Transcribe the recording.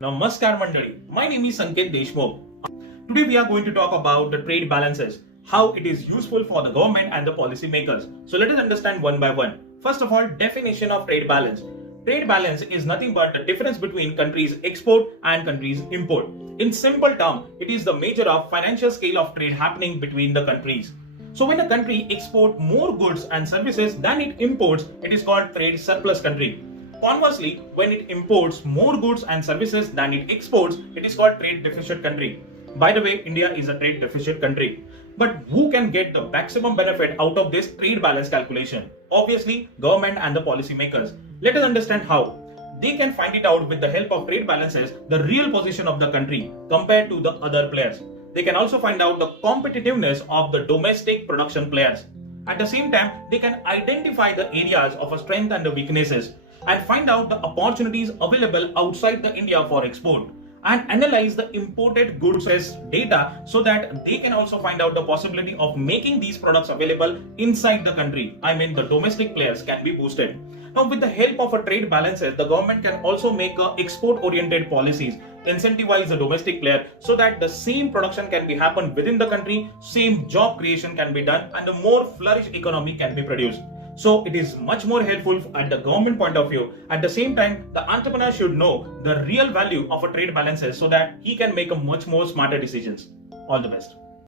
Namaskar Mandali. My name is Sanket Deshmukh. Today we are going to talk about the trade balances, how it is useful for the government and the policymakers. So let us understand one by one. First of all, definition of trade balance. Trade balance is nothing but the difference between countries' export and countries' import. In simple terms, it is the measure of financial scale of trade happening between the countries. So when a country exports more goods and services than it imports, it is called trade surplus country. Conversely, when it imports more goods and services than it exports, it is called trade deficit country. By the way, India is a trade deficit country. But who can get the maximum benefit out of this trade balance calculation? Obviously, government and the policymakers. Let us understand how. They can find it out with the help of trade balances, the real position of the country compared to the other players. They can also find out the competitiveness of the domestic production players. At the same time, they can identify the areas of strength and the weaknesses and find out the opportunities available outside the India for export and analyze the imported goods as data so that they can also find out the possibility of making these products available inside the country. I mean, the domestic players can be boosted. Now, with the help of a trade balances, the government can also make export-oriented policies, incentivize the domestic player so that the same production can be happen within the country, same job creation can be done, and a more flourished economy can be produced. So it is much more helpful at the government point of view. At the same time, the entrepreneur should know the real value of a trade balances so that he can make a much more smarter decisions. All the best.